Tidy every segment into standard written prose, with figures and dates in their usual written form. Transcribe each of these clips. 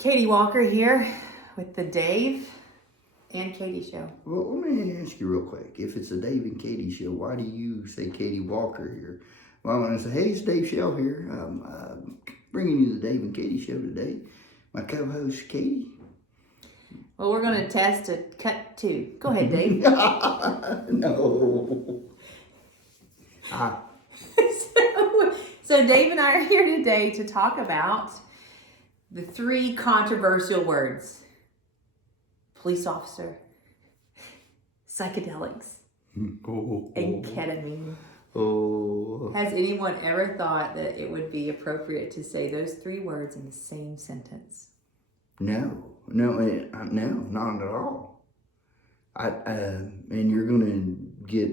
Katie Walker here with the Dave and Katie Show. Well, let me ask you real quick. If it's a Dave and Katie show, why do you say Katie Walker here? Well, when I say, hey, it's Dave Shell here, bringing you the Dave and Katie show today. My co-host, Katie. Well, we're going to test a cut two. Go ahead, Dave. No. So Dave and I are here today to talk about the three controversial words: police officer, psychedelics, and ketamine. Oh. Has anyone ever thought that it would be appropriate to say those three words in the same sentence? No, not at all. And you're going to get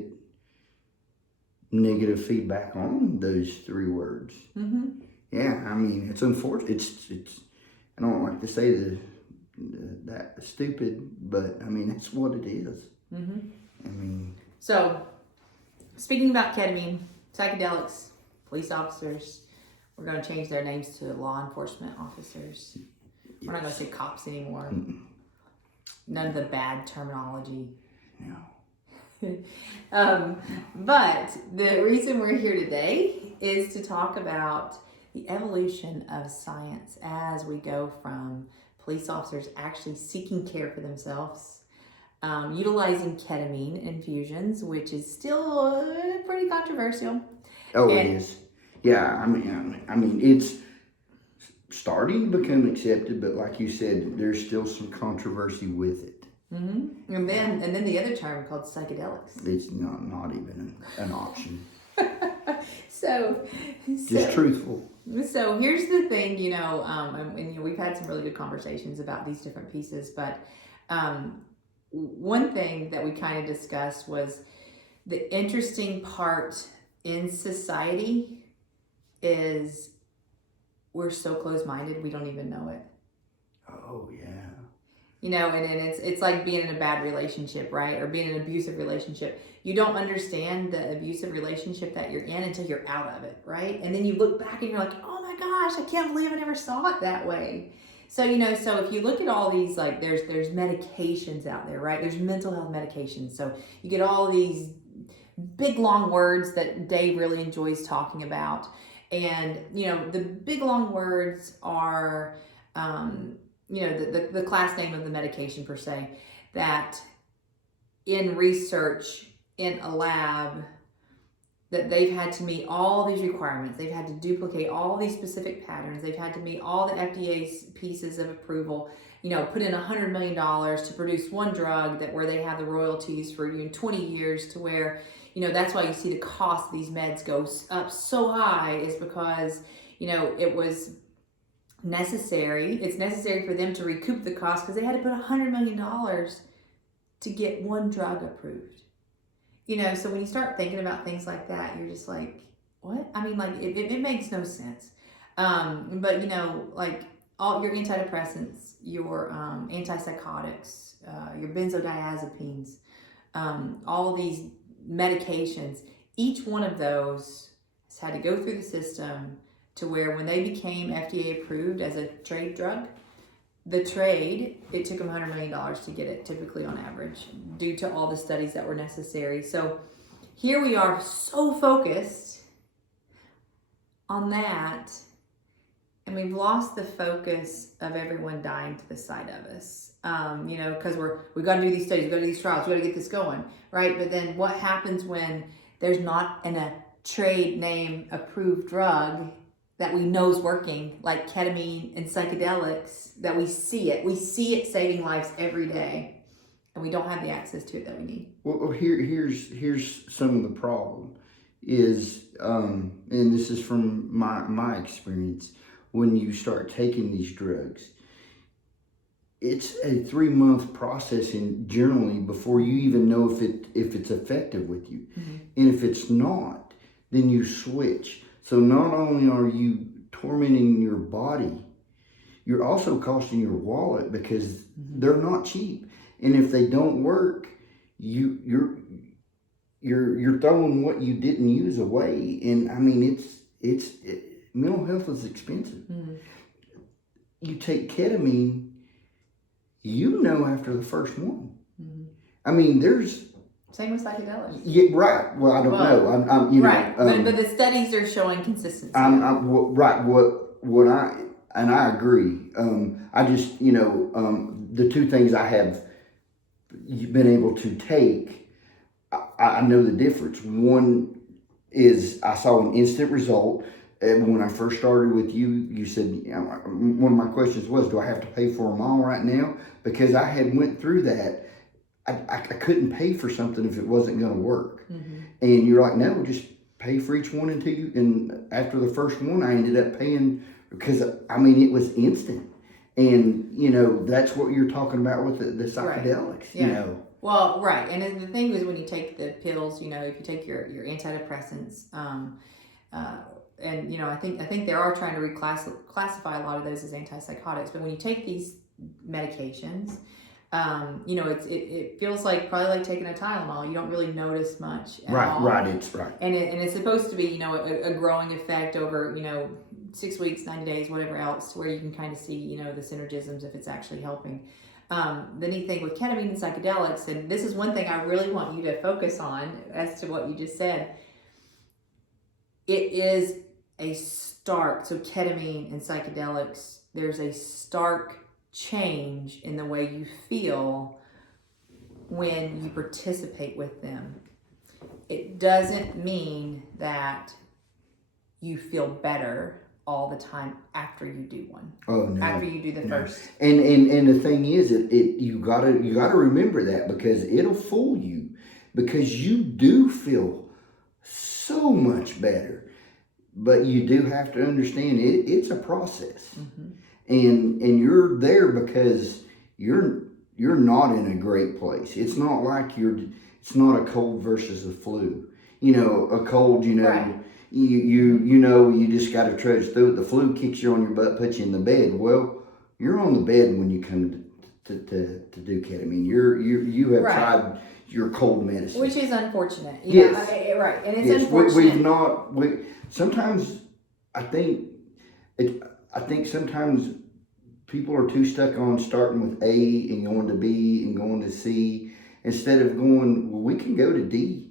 negative feedback on those three words. Mm-hmm. Yeah, I mean, it's unfortunate. It's. I don't like to say that stupid, but I mean that's what it is. Mm-hmm. I mean. So, speaking about ketamine, psychedelics, police officers, we're going to change their names to law enforcement officers. Yes. We're not going to say cops anymore. Mm-mm. None of the bad terminology. No. But the reason we're here today is to talk about the evolution of science as we go from police officers actually seeking care for themselves, utilizing ketamine infusions, which is still pretty controversial. Oh, it is. Yeah, I mean, it's starting to become accepted, but like you said, there's still some controversy with it. Mm-hmm. And then the other term called psychedelics. It's not even an option. So just truthful. So here's the thing, and we've had some really good conversations about these different pieces, but one thing that we kind of discussed was the interesting part in society is we're so close-minded we don't even know it. Oh yeah. And it's like being in a bad relationship, right? Or being in an abusive relationship. You don't understand the abusive relationship that you're in until you're out of it, right? And then you look back and you're like, oh my gosh, I can't believe I never saw it that way. So, so if you look at all these, like there's medications out there, right? There's mental health medications. So you get all these big long words that Dave really enjoys talking about. And, the big long words are, the class name of the medication per se, that in research in a lab that they've had to meet all these requirements. They've had to duplicate all these specific patterns. They've had to meet all the FDA's pieces of approval, put in $100 million to produce one drug where they have the royalties for 20 years, to where, that's why you see the cost of these meds go up so high, is because, it was necessary. It's necessary for them to recoup the cost because they had to put $100 million to get one drug approved. So when you start thinking about things like that, you're just like, what? I mean, like, it makes no sense. But, like all your antidepressants, your antipsychotics, your benzodiazepines, all of these medications, each one of those has had to go through the system to where when they became FDA approved as a trade drug, it took them $100 million to get it, typically on average, due to all the studies that were necessary. So here we are, so focused on that, and we've lost the focus of everyone dying to the side of us. Because we've got to do these studies, we've got to do these trials, we've got to get this going, right? But then what happens when there's not a trade name approved drug that we know is working, like ketamine and psychedelics, that we see it saving lives every day, and we don't have the access to it that we need? Well, here's some of the problem is, and this is from my experience, when you start taking these drugs, it's a 3-month process generally before you even know if it's effective with you. Mm-hmm. And if it's not, then you switch. So not only are you tormenting your body, you're also costing your wallet, because they're not cheap. And if they don't work, you're throwing what you didn't use away. And I mean, mental health is expensive. you take ketamine, you know after the first one. Mm-hmm. I mean, there's same with psychedelics. Yeah, right. Well, I don't know. I'm you right, know, but the studies are showing consistency. Right. What I agree. I just the two things I have been able to take, I know the difference. One is I saw an instant result. And when I first started with you, you said, one of my questions was, do I have to pay for them all right now? Because I had went through that. I couldn't pay for something if it wasn't going to work. Mm-hmm. And you're like, no, just pay for each one until you, and after the first one, I ended up paying because, I mean, it was instant. And, that's what you're talking about with the psychedelics, right. Yeah. Well, right. And the thing is when you take the pills, if you take your antidepressants, and, I think they are trying to classify a lot of those as antipsychotics, but when you take these medications, it feels like probably like taking a Tylenol. You don't really notice much at all. Right, it's right. And it's supposed to be, a growing effect over, 6 weeks, 90 days, whatever else, where you can kind of see, the synergisms if it's actually helping. The neat thing with ketamine and psychedelics, and this is one thing I really want you to focus on as to what you just said, it is a stark, so ketamine and psychedelics, there's a stark change in the way you feel when you participate with them. It doesn't mean that you feel better all the time after you do one. Oh no! After you do the first. And the thing is, you gotta remember that, because it'll fool you, because you do feel so much better, but you do have to understand it's a process. Mm-hmm. And you're there because you're not in a great place. It's not like it's not a cold versus the flu. A cold, right. You just got to trudge through it. The flu kicks you on your butt, puts you in the bed. Well, you're on the bed when you come to do ketamine. You have right. tried your cold medicine, which is unfortunate. Yes, right, and it's yes. unfortunate. Sometimes I think sometimes people are too stuck on starting with A and going to B and going to C instead of going, well, we can go to D.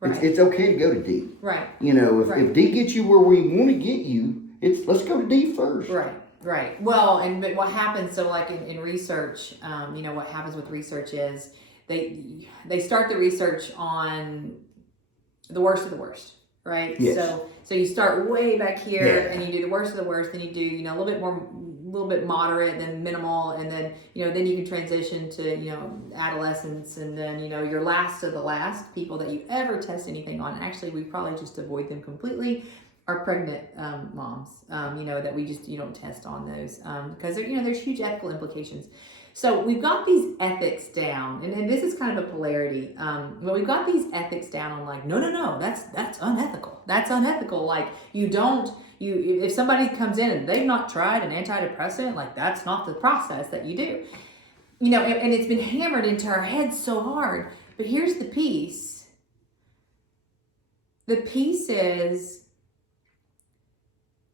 Right. It's okay to go to D. Right. If D gets you where we want to get you, let's go to D first. Right. Well, but what happens, so like in research, what happens with research is they start the research on the worst of the worst. Right. Yes. So you start way back here, and you do the worst of the worst. Then you do a little bit moderate, then minimal, and then then you can transition to adolescence, and then your last of the last people that you ever test anything on. Actually, we probably just avoid them completely. Are pregnant moms, that we just you don't test on those because there's huge ethical implications. So we've got these ethics down, and this is kind of a polarity. But we've got these ethics down on like, no, that's unethical. That's unethical. Like if somebody comes in and they've not tried an antidepressant, like that's not the process that you do. And it's been hammered into our heads so hard. But here's the piece. The piece is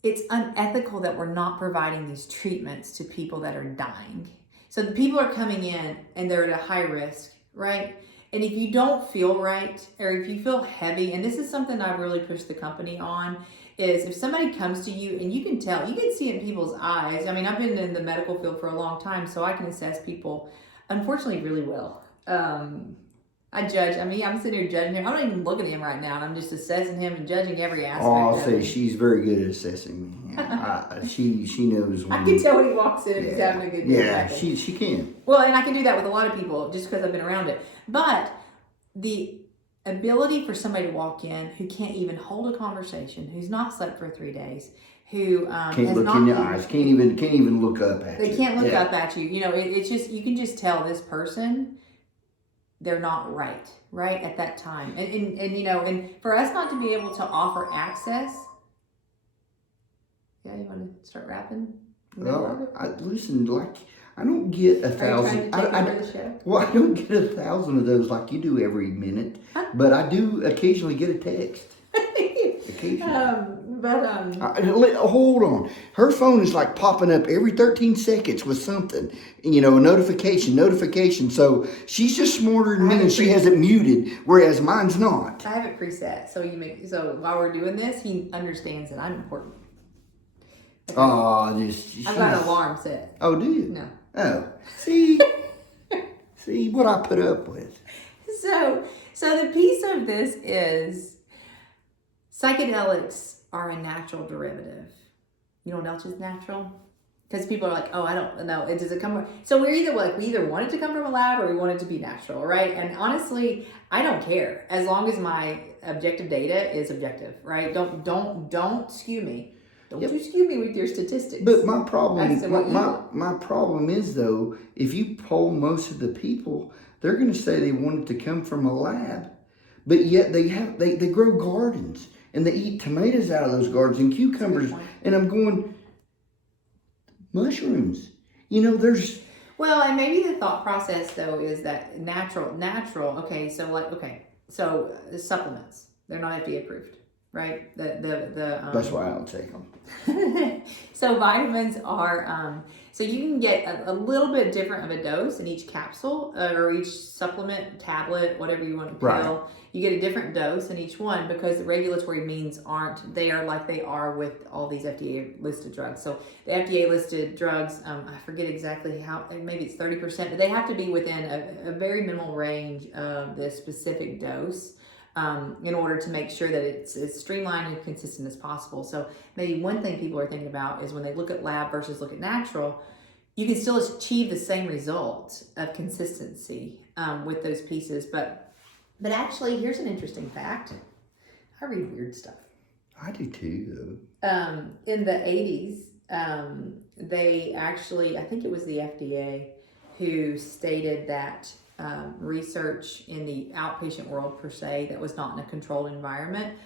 it's unethical that we're not providing these treatments to people that are dying. So the people are coming in and they're at a high risk, right? And if you don't feel right, or if you feel heavy, and this is something I've really pushed the company on, is if somebody comes to you and you can tell, you can see it in people's eyes. I mean, I've been in the medical field for a long time, so I can assess people, unfortunately, really well. I judge. I mean, I'm sitting here judging him. I'm not even looking at him right now, and I'm just assessing him and judging every aspect. Oh, I'll say she's very good at assessing me. She knows. I can tell when he walks in if he's having a good day. Yeah, she can. Well, and I can do that with a lot of people just because I've been around it. But the ability for somebody to walk in who can't even hold a conversation, who's not slept for 3 days, who can't look in your eyes, can't even look up at you. They can't look up at you. It's just you can just tell this person. They're not right at that time. And for us not to be able to offer access. Yeah, you want to start rapping? Well, listen, like, I don't get 1,000. I don't get 1,000 of those like you do every minute, but I do occasionally get a text. Occasionally. But Hold on. Her phone is like popping up every 13 seconds with something. You know, a notification. So she's just smarter than me and she has it muted, whereas mine's not. I have it preset, so while we're doing this, he understands that I'm important. Okay. Oh, I've got an alarm set. Oh, do you? No. Oh, see, see what I put up with. So the piece of this is psychedelics are a natural derivative. You know what else is natural? Because people are like, oh, I don't know. Does it come? So we either want it to come from a lab or we want it to be natural, right? And honestly, I don't care as long as my objective data is objective, right? Don't skew me. Don't you skew me with your statistics. But my problem is though, if you poll most of the people, they're going to say they want it to come from a lab, but yet they grow gardens and they eat tomatoes out of those gardens and cucumbers. And I'm going, mushrooms. You know, there's. Well, and maybe the thought process though is that natural. Okay, so supplements, they're not FDA approved, right? That's why I'll take them. So vitamins are, so you can get a little bit different of a dose in each capsule or each supplement, tablet, whatever you want to pill. Right. You get a different dose in each one because the regulatory means aren't there like they are with all these FDA listed drugs. So the FDA listed drugs, I forget exactly how, maybe it's 30%, but they have to be within a very minimal range of the specific dose. In order to make sure that it's as streamlined and consistent as possible. So maybe one thing people are thinking about is when they look at lab versus look at natural, you can still achieve the same result of consistency with those pieces. But actually, here's an interesting fact. I read weird stuff. I do too, though. In the 80s, they actually, I think it was the FDA who stated that research in the outpatient world per se that was not in a controlled environment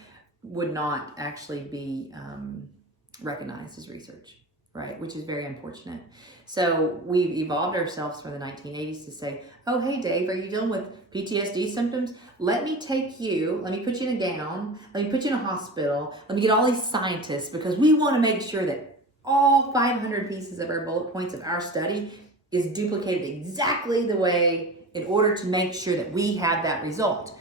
would not actually be recognized as research, right? Which is very unfortunate. So we've evolved ourselves from the 1980s to say, oh, hey, Dave, are you dealing with PTSD symptoms? Let me put you in a gown, let me put you in a hospital, let me get all these scientists because we want to make sure that all 500 pieces of our bullet points of our study is duplicated exactly the way in order to make sure that we have that result.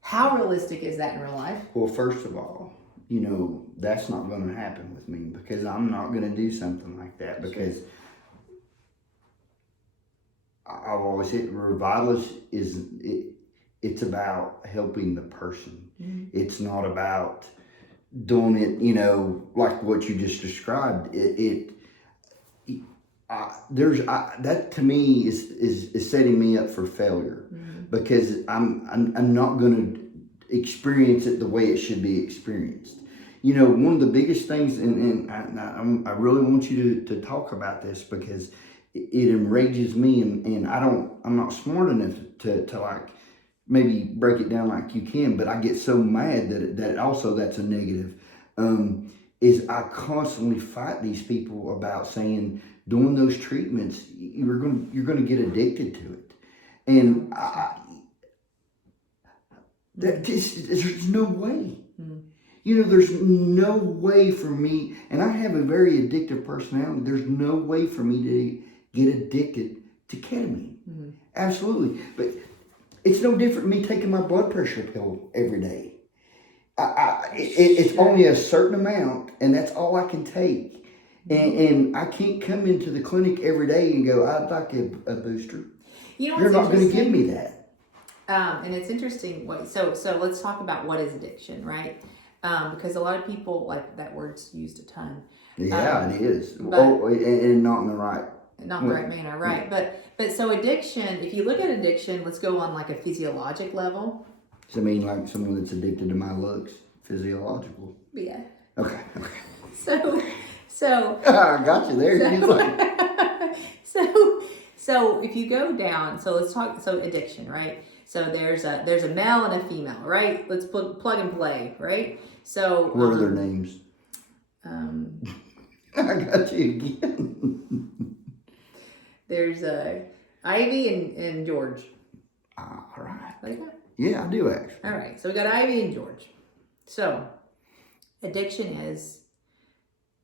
How realistic is that in real life? Well, first of all, you know, that's not going to happen with me because I'm not going to do something like that because I've always said Revitalists it's about helping the person. Mm-hmm. It's not about doing it, you know, like what you just described. That to me is setting me up for failure. Mm-hmm. Because I'm not going to experience it the way it should be experienced. You know, one of the biggest things, and I really want you to talk about this because it enrages me, and I'm not smart enough to like maybe break it down like you can, but I get so mad that's a negative. Is I constantly fight these people about saying doing those treatments you're going to get addicted to it, and there's no way. Mm. You know, there's no way for me, and I have a very addictive personality. There's no way for me to get addicted to ketamine. Mm-hmm. Absolutely, but it's no different than me taking my blood pressure pill every day. It's only a certain amount, and that's all I can take. And I can't come into the clinic every day and go, I'd like a booster. You're not going to give me that. And it's interesting. So let's talk about what is addiction, right? Because a lot of people, like that word's used a ton. Yeah, it is. And not in the right. Not in the right manner, right? But so addiction, if you look at addiction, let's go on like a physiologic level. Does it mean like someone that's addicted to my looks? Physiological? Yeah. Okay. So I got you there. So if you go down, so let's talk. So addiction, right? So there's a male and a female, right? Let's plug and play, right? So what are their names? I got you again. There's Ivy and George. All right. Like that? Yeah, I do actually. All right. So we got Ivy and George. So Addiction is,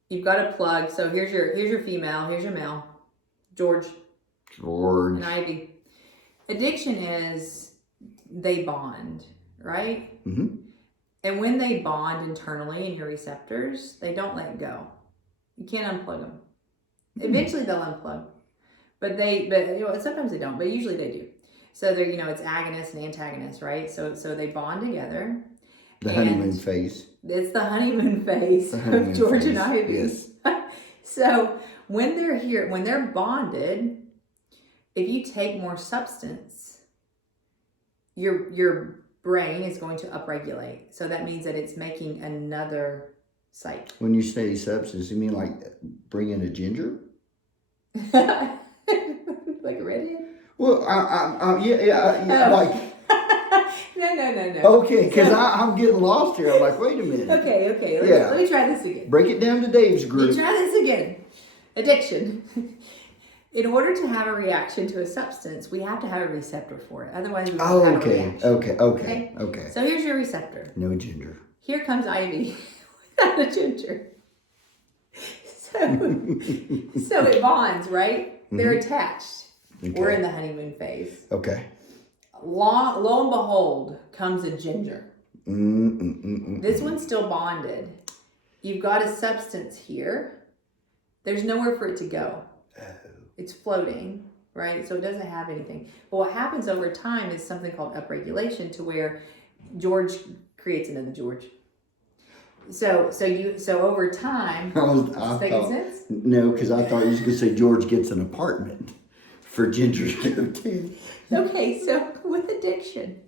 you've got a plug. So here's your female, here's your male, George and Ivy. Addiction is they bond, right? Mm-hmm. And when they bond internally in your receptors, they don't let go. You can't unplug them. Eventually they'll unplug, but sometimes they don't, but usually they do. So they're, it's agonist and antagonist, right? So they bond together. The honeymoon phase. It's the honeymoon phase of George and Ivy. Yes. So when they're bonded, if you take more substance, your brain is going to upregulate. So that means that it's making another psych. When you say substance, you mean like bringing a ginger? Like a redhead? Well, yeah, like. No. Okay, because I'm getting lost here. I'm like, wait a minute. Okay. Let me try this again. Break it down to Dave's group. Let me try this again. Addiction. In order to have a reaction to a substance, we have to have a receptor for it. Otherwise, we don't have a reaction. Okay. So here's your receptor. No ginger. Here comes Ivy without a ginger. So it bonds, right? Mm-hmm. They're attached. Okay. We're in the honeymoon phase. Okay. Lo and behold, comes a ginger. This one's still bonded. You've got a substance here. There's nowhere for it to go. It's floating, right? So it doesn't have anything. But what happens over time is something called upregulation, to where George creates another George. So over time, does making sense? No, because I thought you was going to say George gets an apartment for Ginger to go to. Okay, so with addiction,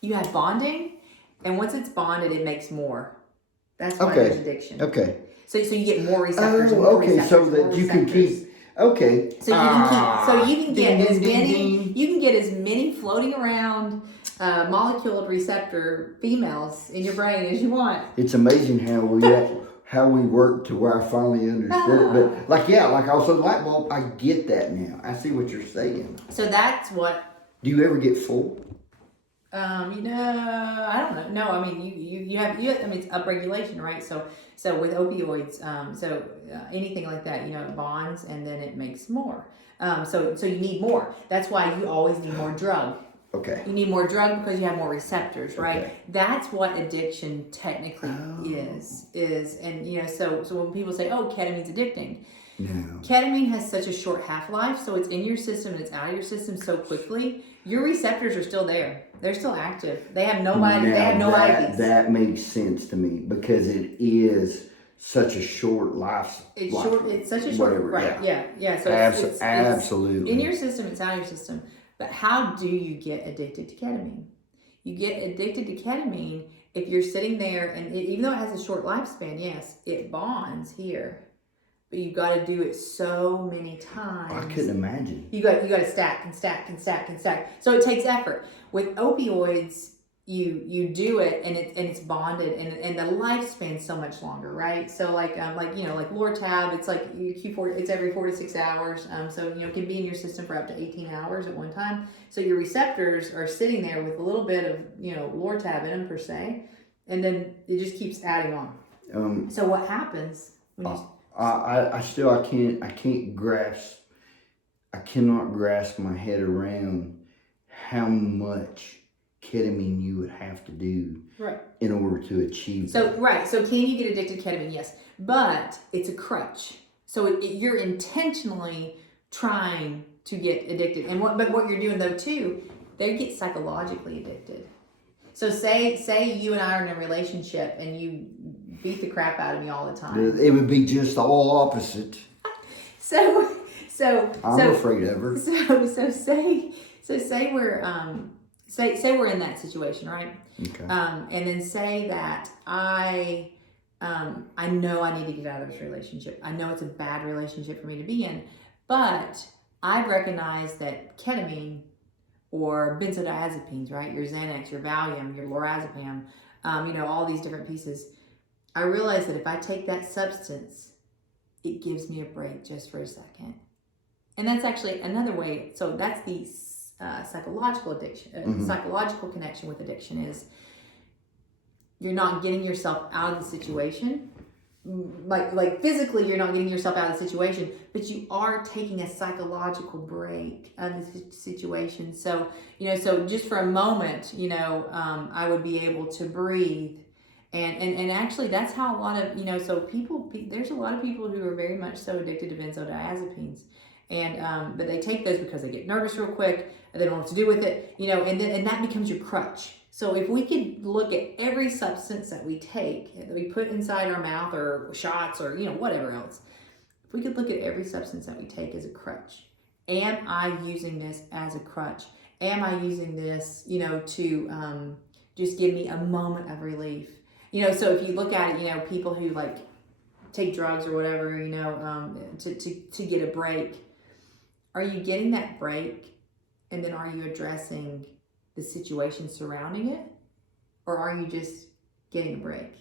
you have bonding, and once it's bonded, it makes more. That's why there's addiction. Okay. So you get more receptors. So that you can keep. Okay. So you can get as many floating around molecule receptor females in your brain as you want. It's amazing how we work to where I finally understood it. But like also light bulb, I get that now. I see what you're saying. So that's what. Do you ever get full? I don't know. No, I mean you have I mean it's upregulation, right? So with opioids, anything like that, it bonds and then it makes more. So you need more. That's why you always need more drug. Okay. You need more drug because you have more receptors, right? Okay. That's what addiction technically is, and so when people say, "Oh, ketamine's addicting," no. Ketamine has such a short half-life, so it's in your system and it's out of your system so quickly. Your receptors are still there; they're still active. They have no IVs. That makes sense to me because it is such a short life. It's short. It's such a short. Whatever, right? Yeah. So it's absolutely in your system. It's out of your system. But how do you get addicted to ketamine? You get addicted to ketamine if you're sitting there, and even though it has a short lifespan, yes, it bonds here, but you've got to do it so many times. I couldn't imagine. You got to stack and stack and stack and stack. So it takes effort. With opioids, you do it and it's bonded and the lifespan's so much longer, right? So like Lortab, it's like Q4, it's every 4 to 6 hours. So it can be in your system for up to 18 hours at one time. So your receptors are sitting there with a little bit of Lortab in them per se, and then it just keeps adding on. So what happens when you I cannot grasp my head around how much ketamine you would have to do in order to achieve that. So can you get addicted to ketamine? Yes, but it's a crutch. So you're intentionally trying to get addicted, but what you're doing though too, they get psychologically addicted. So say you and I are in a relationship and you beat the crap out of me all the time. It would be just all opposite. So I'm afraid of her. So say we're Say we're in that situation, right? Okay. And then say that I know I need to get out of this relationship. I know it's a bad relationship for me to be in, but I've recognized that ketamine or benzodiazepines, right? Your Xanax, your Valium, your lorazepam, all these different pieces. I realize that if I take that substance, it gives me a break just for a second. And that's actually another way. So that's the psychological addiction, psychological connection with addiction is you're not getting yourself out of the situation. Like physically you're not getting yourself out of the situation, but you are taking a psychological break of the situation. So so just for a moment, I would be able to breathe, and actually that's how a lot of so there's a lot of people who are very much so addicted to benzodiazepines, and but they take those because they get nervous real quick and they don't know what to do with it, and that becomes your crutch. So if we could look at every substance that we take, that we put inside our mouth or shots or whatever else, if we could look at every substance that we take as a crutch, am I using this as a crutch? Am I using this, to just give me a moment of relief? So if you look at it, people who like take drugs or whatever, to get a break, are you getting that break, and then are you addressing the situation surrounding it, or are you just getting a break?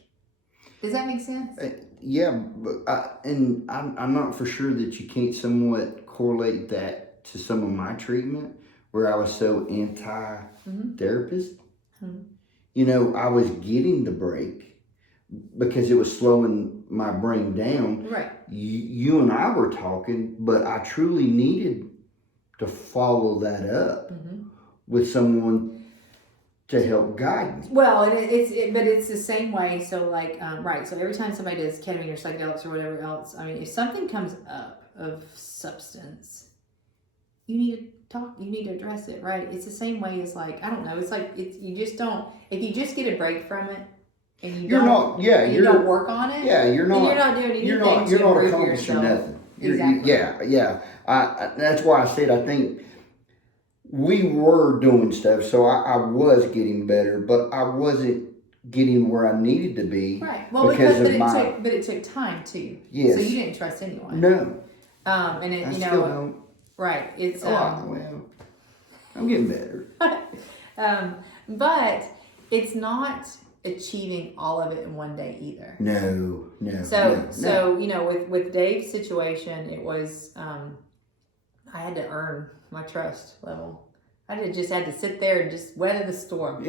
Does that make sense? Yeah, but I'm not for sure that you can't somewhat correlate that to some of my treatment where I was so anti-therapist. Mm-hmm. I was getting the break because it was slowing my brain down. Right. You and I were talking, but I truly needed to follow that up with someone to help guide me. Well, but it's the same way. So like, right. So every time somebody does ketamine or psychedelics or whatever else, I mean, if something comes up of substance, you need to talk. You need to address it, right? It's the same way as like, I don't know. It's like you just don't. If you just get a break from it, and you don't work on it. Yeah, you're not doing anything. You're not accomplishing nothing. Exactly. Yeah. I that's why I said I think we were doing stuff, so I was getting better, but I wasn't getting where I needed to be. Right. Well, but it took time too. Yes. So you didn't trust anyone. No. And it, I still don't. Right. It's well, I'm getting better. But it's not achieving all of it in one day either. No. So with Dave's situation, it was I had to earn my trust level. I just had to sit there and just weather the storm.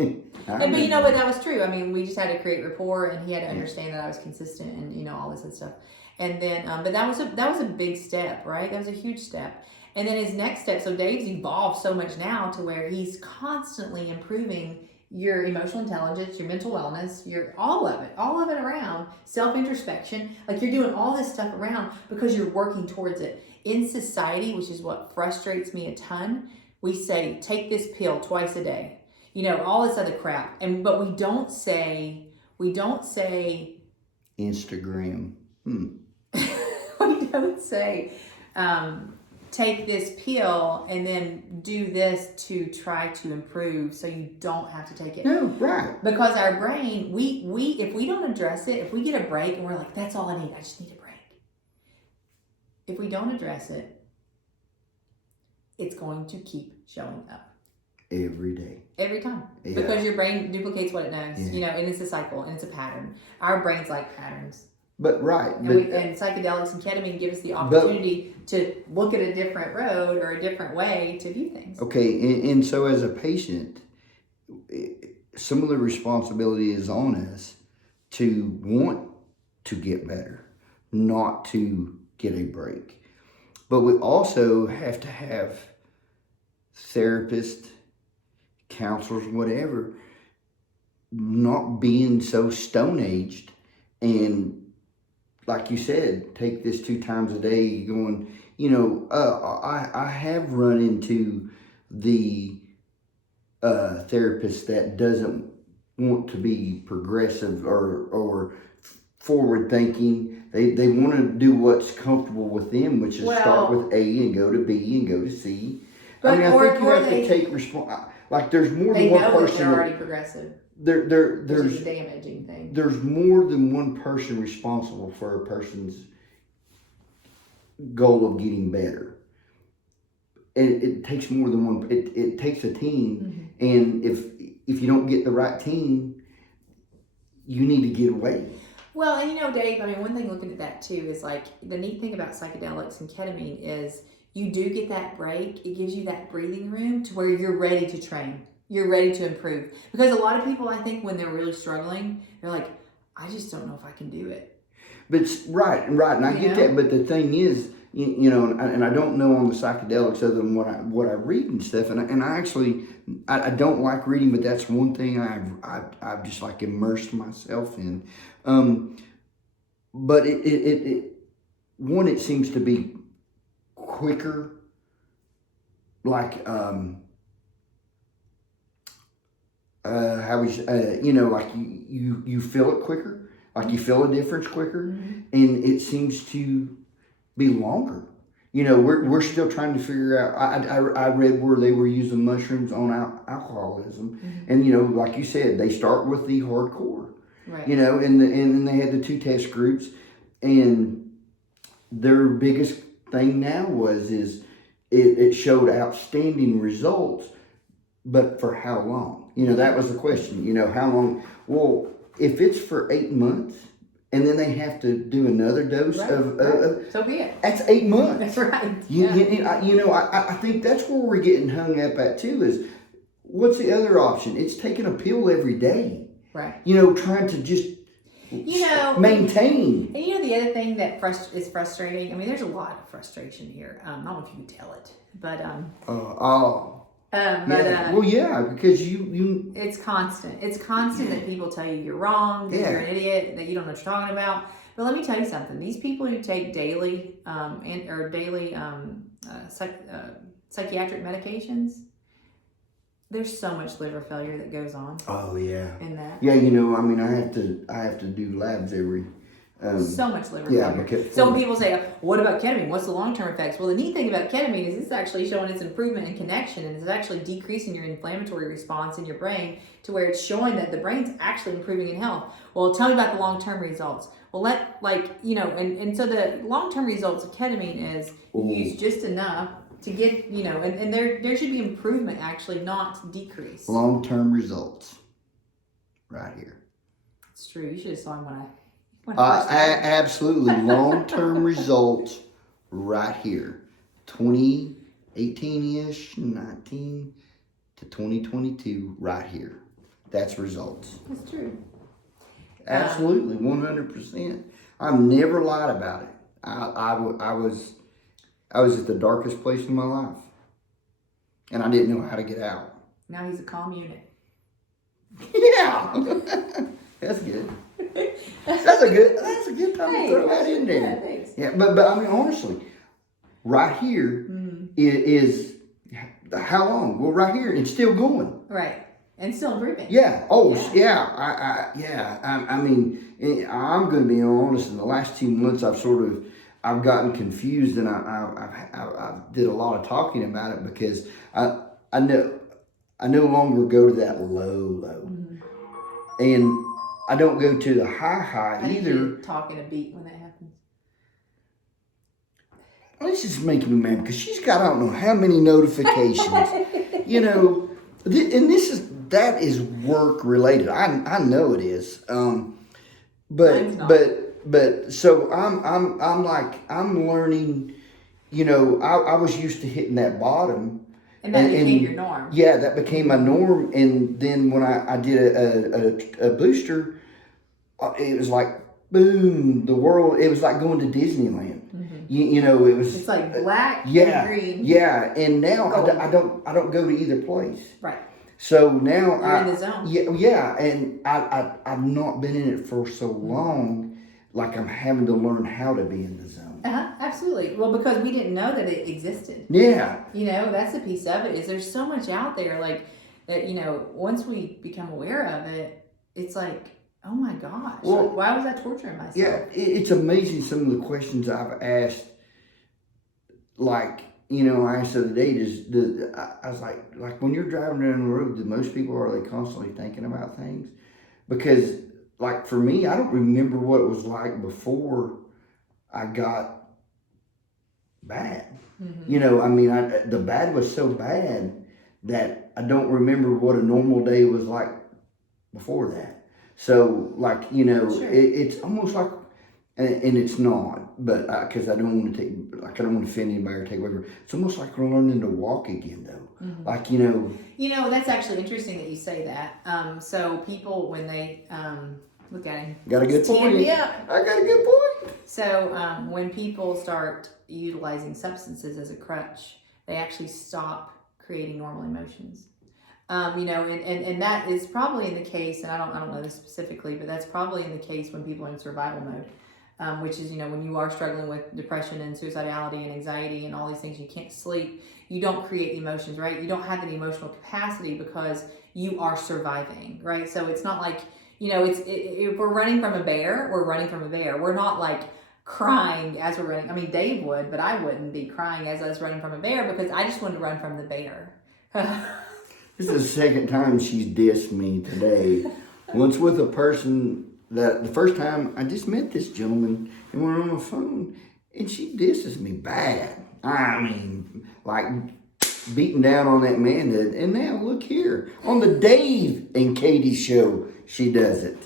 But that was true. I mean, we just had to create rapport, and he had to understand that I was consistent, and all this and stuff. And then, but that was a big step, right? That was a huge step. And then his next step. So Dave's evolved so much now to where he's constantly improving your emotional intelligence, your mental wellness, your all of it around, self-introspection. Like you're doing all this stuff around because you're working towards it. In society, which is what frustrates me a ton, we say, take this pill twice a day. All this other crap. But we don't say Instagram. We don't say, take this pill and then do this to try to improve so you don't have to take it. No, right. Because our brain, we if we don't address it, if we get a break and we're like, that's all I need, I just need a break. If we don't address it, it's going to keep showing up. Every day. Every time. Yeah. Because your brain duplicates what it knows, yeah. And it's a cycle and it's a pattern. Our brains like patterns. But right. And psychedelics and ketamine give us the opportunity to look at a different road or a different way to view things. Okay, and so as a patient, some of the responsibility is on us to want to get better, not to get a break. But we also have to have therapists, counselors, whatever, not being so stone-aged and, like you said, take this 2 times a day going, I have run into the therapist that doesn't want to be progressive or forward thinking. They want to do what's comfortable with them, which is start with A and go to B and go to C. I think you have to take like there's more than one person. They know they're already progressive. There's a damaging thing. There's more than one person responsible for a person's goal of getting better. It takes more than one. It takes a team, and if you don't get the right team, you need to get away. Well, and Dave, I mean, one thing looking at that too is like the neat thing about psychedelics and ketamine is you do get that break. It gives you that breathing room to where you're ready to train. you're ready to improve. Because a lot of people, I think, when they're really struggling, they're like, I just don't know if I can do it. But right, and I get that. But the thing is, you know, and I don't know on the psychedelics other than what I read and stuff. And I actually I don't like reading, but that's one thing I've just like immersed myself in. But it seems to be quicker, like you know, like you feel it quicker. Like you feel a difference quicker, and it seems to be longer. You know, we're still trying to figure out. I read where they were using mushrooms on alcoholism, and you know, like you said, they start with the hardcore. Right. You know, and then they had the 2 test groups, and their biggest thing now is it showed outstanding results, but for how long? You know, that was the question. You know, how long? Well, if it's for 8 months and then they have to do another dose of so be it. That's 8 months. That's right. You know, I think that's where we're getting hung up at too. Is what's the other option? It's taking a pill every day. Right. You know, trying to just maintain. And you know the other thing that is frustrating. I mean, there's a lot of frustration here. I don't know if you can tell it, but because you it's constant. It's constant that people tell you you're wrong, that you're an idiot, that you don't know what you're talking about. But let me tell you something. These people who take daily psychiatric medications, there's so much liver failure that goes on. Oh yeah. In that. Yeah, you know, I mean, I have to do labs every. So much liver failure. So when people say, what about ketamine? What's the long-term effects? Well, the neat thing about ketamine is it's actually showing its improvement in connection, and it's actually decreasing your inflammatory response in your brain to where it's showing that the brain's actually improving in health. Well, tell me about the long-term results. Well, and so the long-term results of ketamine is you use just enough to get, you know, and there should be improvement actually, not decrease. Long-term results. Right here. It's true. You should have saw him when I absolutely. Long-term results right here. 2018-ish, 19 to 2022 right here. That's results. That's true. Absolutely, 100%. I've never lied about it. I was at the darkest place in my life, and I didn't know how to get out. Now he's a calm unit. Yeah, that's good. That's a good time to throw that in there. Yeah, thanks. Yeah, but I mean honestly, right here is how long? Well, right here it's still going. Right. And still improving. Yeah. Oh, yeah. I mean, I'm going to be honest. In the last 2 months, I've gotten confused, and I did a lot of talking about it because I no longer go to that low, and I don't go to the high either. You talking a beat when that happens. This is making me mad because she's got I don't know how many notifications, you know, and that is work related. I know it is, but so I'm learning. You know, I was used to hitting that bottom. And that became your norm. Yeah, that became my norm. And then when I did a booster, it was like, boom, the world, it was like going to Disneyland. You know, it was. It's like black and green. Yeah, and now I don't go to either place. Right. So now You're in the zone. Yeah, and I've not been in it for so long, like I'm having to learn how to be in the zone. Absolutely. Well, because we didn't know that it existed. Yeah. You know, that's a piece of it. Is there's so much out there like that. You know, once we become aware of it, it's like, oh my gosh, well, like, why was I torturing myself? Yeah, it's amazing some of the questions I've asked. Like, you know, I asked the other day, I was like when you're driving down the road, do most people, are they constantly thinking about things? Because, like, for me, I don't remember what it was like before I got bad. You know, I mean, the bad was so bad that I don't remember what a normal day was like before that. So, like, you know, it's almost like, and it's not, but because I don't want to take, like, I don't want to offend anybody or take away from. It's almost like we're learning to walk again, though. Mm-hmm. Like, you know. You know, that's actually interesting that you say that. So people, when they look at him, Got a good point. me up. I got a good point. So when people start utilizing substances as a crutch, they actually stop creating normal emotions. You know, and that is probably in the case, and I don't know this specifically, but that's probably in the case when people are in survival mode, which is, you know, when you are struggling with depression and suicidality and anxiety and all these things, you can't sleep, you don't create emotions, right? You don't have any emotional capacity because you are surviving, right? So it's not like, you know, if we're running from a bear, we're running from a bear. We're not like crying as we're running. I mean, Dave would, but I wouldn't be crying as I was running from a bear because I just wanted to run from the bear. This is the second time she's dissed me today. Once with a person that the first time I just met this gentleman and we're on the phone and she disses me bad. I mean, like beating down on that man. And now look here on the Dave and Katie show, she does it.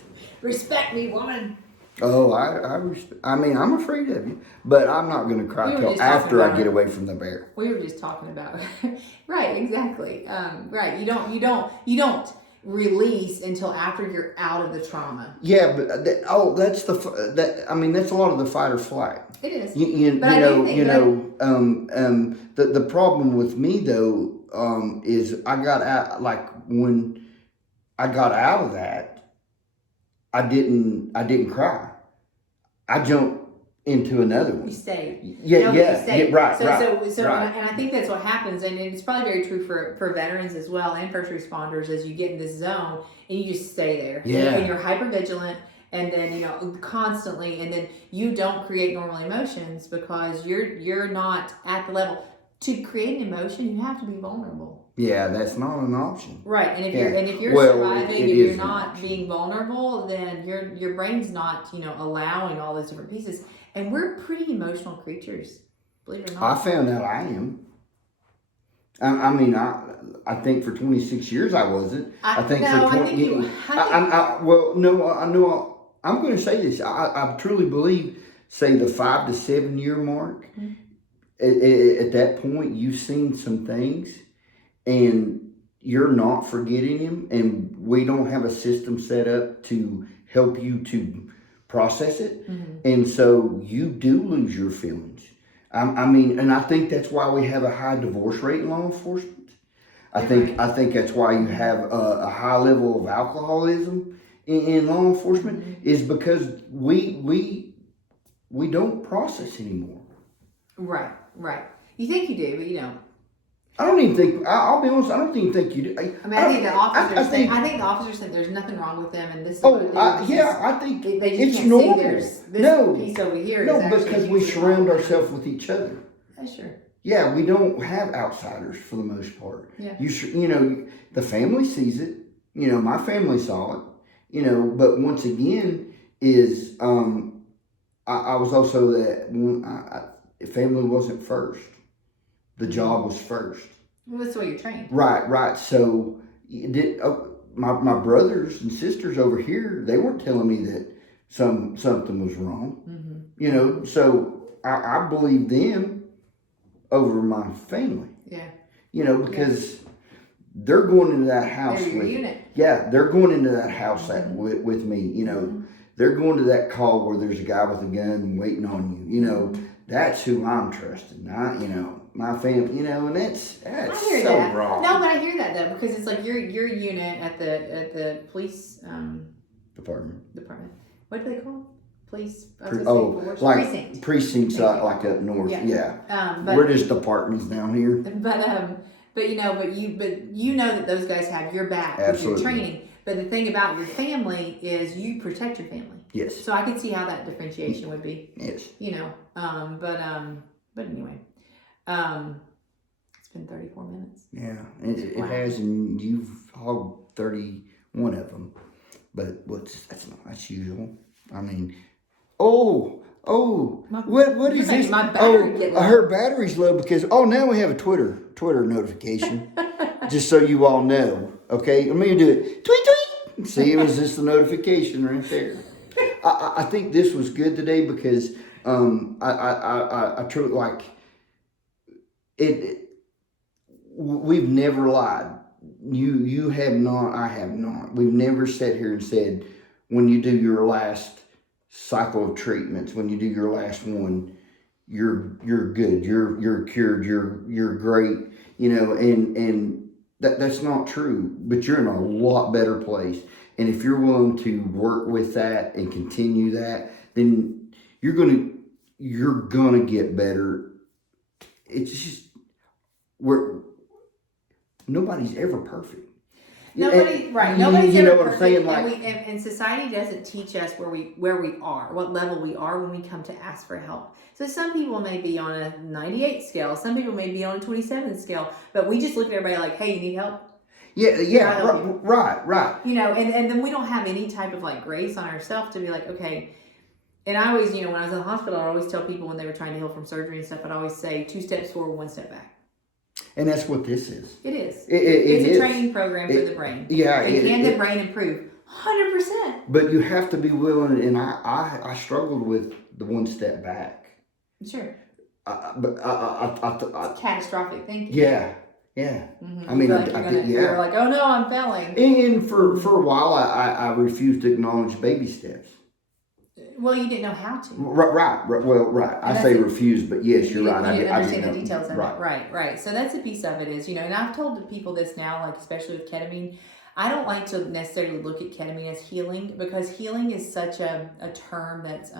Respect me, woman. Oh, I mean, I'm afraid of you, but I'm not going to cry till after I get away from the bear. We were just talking about, right? Exactly. Right. You don't release until after you're out of the trauma. Yeah, but that's I mean, that's a lot of the fight or flight. It is. You know, the problem with me though, is I got out, like when I got out of that, I didn't cry. I jumped into another one. You stayed. Yeah, right. So right. And I think that's what happens, and it's probably very true for veterans as well and first responders, as you get in this zone and you just stay there. Yeah. And you're hyper vigilant, and then, you know, constantly, and then you don't create normal emotions because you're not at the level. To create an emotion, you have to be vulnerable. Yeah, that's not an option. Right, and if you're surviving, if you're not being vulnerable, then your brain's not, you know, allowing all those different pieces. And we're pretty emotional creatures, believe it or not. I found out I am. I mean, I think for 26 years I wasn't. I'm going to say this. I truly believe, say the 5 to 7 year mark. Mm-hmm. At that point, you've seen some things, and you're not forgetting them, and we don't have a system set up to help you to process it, and so you do lose your feelings. I mean, and I think that's why we have a high divorce rate in law enforcement. I think that's why you have a high level of alcoholism in law enforcement, is because we don't process anymore. Right. You think you do, but you don't. I don't even think. I'll be honest. I don't even think you do. I think the officers think the officers think there's nothing wrong with them, and this. I think they just it's can't normal. See there's this piece over here. No, because we surround ourselves with each other. Sure. Yeah, we don't have outsiders for the most part. Yeah. You know, the family sees it. You know, my family saw it. You know, but once again, is I was also that when family wasn't first. The job was first. Well, that's the way you're trained. Right. So my brothers and sisters over here, they weren't telling me that something was wrong. Mm-hmm. You know, so I believe them over my family. Yeah. You know, because they're going into that house they're your unit. Yeah, they're going into that house with me. You know, they're going to that call where there's a guy with a gun waiting on you. You know, that's who I'm trusting. You know, my family. You know, and that's so wrong. No, but I hear that though, because it's like your unit at the police department. What do they call it? Police. Like precincts, like up north. Yeah. We're just departments down here. But you know that those guys have your back with your training. But the thing about your family is you protect your family. Yes. So I can see how that differentiation would be. Yes. You know. But anyway. It's been 34 minutes. Yeah, it has, and you've hogged 31 of them. But that's usual. I mean, what is this? Her battery's low because now we have a Twitter notification. Just so you all know, okay? Let me do it. Tweet. See, it was just the notification right there. I think this was good today because I truly like it. We've never lied. You have not. I have not. We've never sat here and said when you do your last cycle of treatments, when you do your last one, you're good. You're cured. You're great. You know, and that's not true. But you're in a lot better place. And if you're willing to work with that and continue that, then you're gonna get better. It's just nobody's ever perfect. Nobody, right? You Nobody's know ever what I'm perfect, saying? and Like, and society doesn't teach us where we are, what level we are when we come to ask for help. So some people may be on a 98 scale, some people may be on a 27 scale, but we just look at everybody like, "Hey, you need help?" yeah, right. You know, and then we don't have any type of like grace on ourselves to be like, okay. And I always, when I was in the hospital, I always tell people when they were trying to heal from surgery and stuff, I'd always say 2 steps forward, 1 step back. And that's what this is. It is. It's a training program for the brain. Yeah. And can the brain improve? 100%. But you have to be willing, and I struggled with the 1 step back. Sure. But It's catastrophic thinking. Yeah. Mm-hmm. I mean, You're like, oh no, I'm failing. And for a while, I refused to acknowledge baby steps. Well, you didn't know how to. Right. Well, right. I say refuse, but yes, you're right. You didn't understand the know. details of it. Right. So that's a piece of it is, and I've told people this now, like especially with ketamine, I don't like to necessarily look at ketamine as healing because healing is such a term that's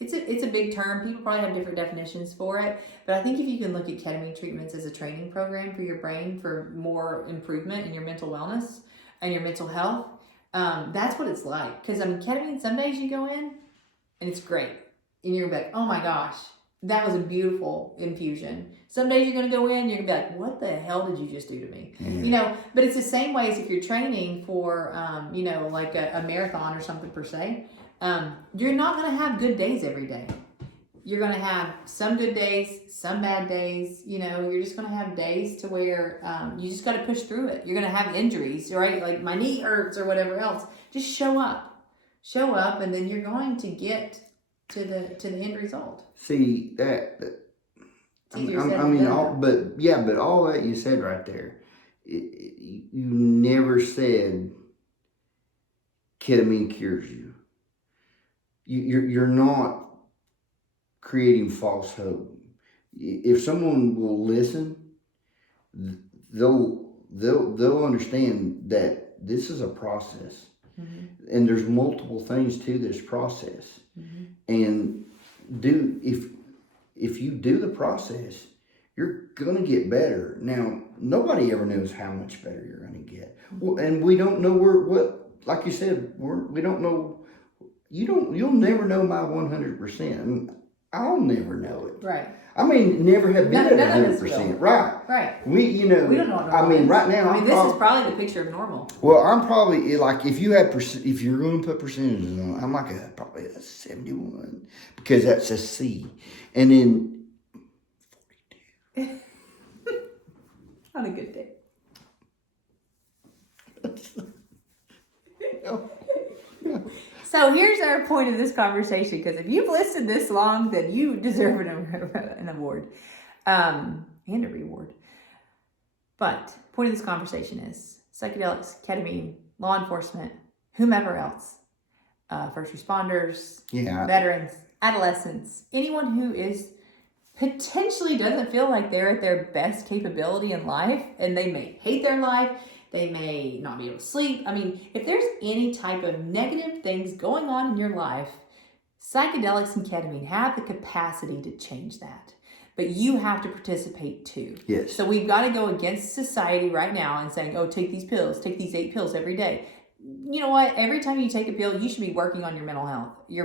it's a big term. People probably have different definitions for it, but I think if you can look at ketamine treatments as a training program for your brain for more improvement in your mental wellness and your mental health, that's what it's like. Because ketamine, some days you go in and it's great, and you're gonna be like, oh my gosh, that was a beautiful infusion. Some days you're gonna go in, you're gonna be like, what the hell did you just do to me? Mm-hmm. But it's the same way as if you're training for, like a marathon or something per se. You're not gonna have good days every day. You're gonna have some good days, some bad days. You're just gonna have days to where you just got to push through it. You're gonna have injuries, right? Like my knee hurts or whatever else. Just show up, and then you're going to get to the end result. See that. But all that you said right there, you never said ketamine cures you. You're not creating false hope. If someone will listen, they'll understand that this is a process, mm-hmm. and there's multiple things to this process, mm-hmm. and if you do the process, you're gonna get better. Now, nobody ever knows how much better you're gonna get, and we don't know like you said, we don't know. You'll never know my 100%. I'll never know it. Right. I mean, never have been at 100%. Right. We don't know. Right now, this is probably the picture of normal. Well, I'm probably like if you're going to put percentages on, I'm like probably a 71 because that's a C, and then 42 on a good day. So here's our point of this conversation, because if you've listened this long, then you deserve an award and a reward. But point of this conversation is psychedelics, ketamine, law enforcement, whomever else, first responders, veterans, adolescents, anyone who is potentially doesn't feel like they're at their best capability in life, and they may hate their life. They may not be able to sleep. I mean, if there's any type of negative things going on in your life, psychedelics and ketamine have the capacity to change that. But you have to participate too. Yes. So we've got to go against society right now and saying, oh, take these pills, take these 8 pills every day. You know what? Every time you take a pill, you should be working on your mental health.